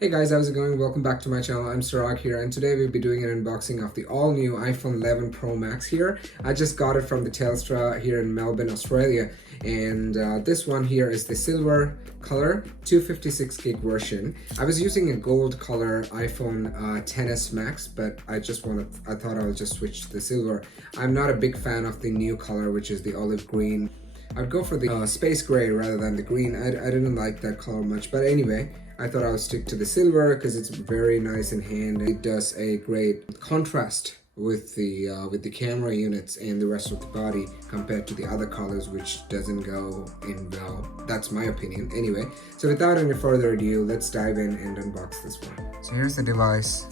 Hey guys, how's it going? Welcome back to my channel. I'm Sarag here, and today we'll be doing an unboxing of the all-new iPhone 11 Pro Max here. I just got it from the Telstra here in Melbourne, Australia, and this one here is the silver color 256 gig version. I was using a gold color iPhone XS Max, but I thought I would just switch to the silver. I'm not a big fan of the new color, which is the olive green. I'd go for the space gray rather than the green. I didn't like that color much, but anyway, I thought I would stick to the silver because it's very nice in hand. It does a great contrast with the camera units and the rest of the body compared to the other colors, which doesn't go in well. That's my opinion. Anyway, so without any further ado, let's dive in and unbox this one. So here's the device.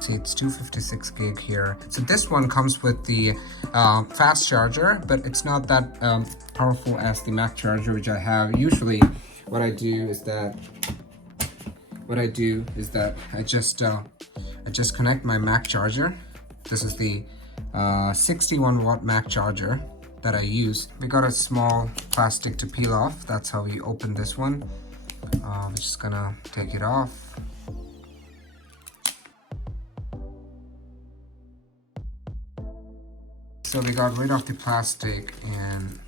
See, it's 256 gig here. So this one comes with the fast charger, but it's not that powerful as the Mac charger, which I have. Usually what I do is that I just connect my Mac charger. This is the 61 watt Mac charger that I use. We got a small plastic to peel off. That's how we open this one. We're just gonna take it off. So we got rid of the plastic, and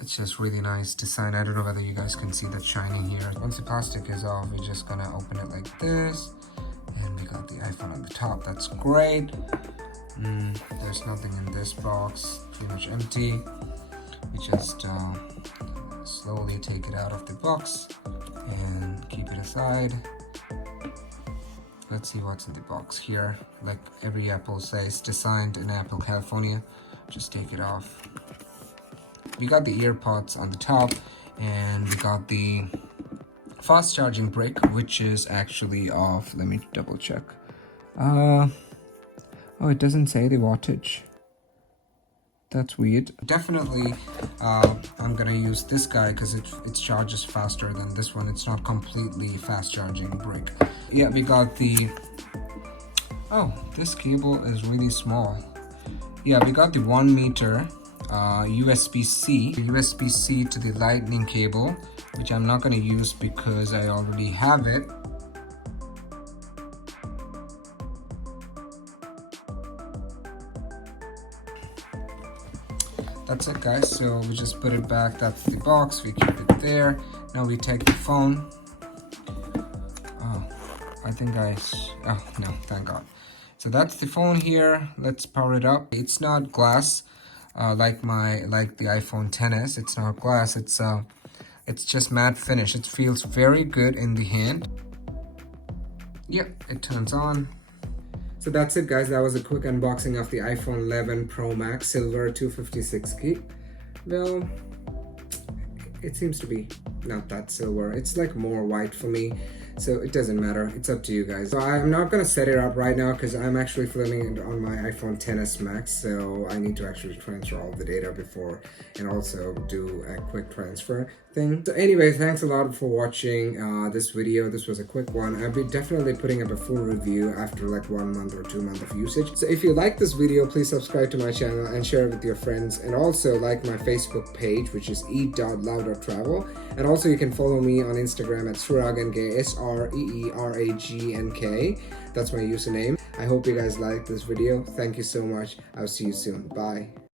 it's just really nice design. I don't know whether you guys can see that shining here. Once the plastic is off, we're just gonna open it like this, and we got the iPhone on the top. That's great. There's nothing in this box, pretty much empty. We just slowly take it out of the box and keep it aside. Let's see what's in the box here. Like every Apple says, designed in Apple, California. Just take it off. We got the earpods on the top, and we got the fast charging brick, which is actually off. Let me double check. Oh, it doesn't say the wattage. That's weird. Definitely, I'm gonna use this guy because it charges faster than this one. It's not completely fast charging brick. Yeah, we got the, oh, this cable is really small. Yeah, we got the 1 meter USB-C to the lightning cable, which I'm not gonna use because I already have it. That's it, guys. So we just put it back. That's the box. We keep it there. Now we take the phone. Oh, oh no, thank God. So that's the phone here. Let's power it up. It's not glass like the iPhone XS. It's not glass. It's just matte finish. It feels very good in the hand. Yep, it turns on. So that's it, guys. That was a quick unboxing of the iPhone 11 Pro Max Silver 256 gig. Well, it seems to be not that silver. It's like more white for me, so it doesn't matter. It's up to you guys. So I'm not gonna set it up right now because I'm actually filming it on my iPhone XS Max, so I need to actually transfer all the data before and also do a quick transfer thing. So anyway, thanks a lot for watching this video. This was a quick one. I'll be definitely putting up a full review after like 1 month or 2 months of usage. So if you like this video, please subscribe to my channel and share it with your friends, and also like my Facebook page, which is eat.love.travel. And also you can follow me on Instagram at Sreeraghnk, SREERAGNK. That's my username. I hope you guys liked this video. Thank you so much. I'll see you soon. Bye.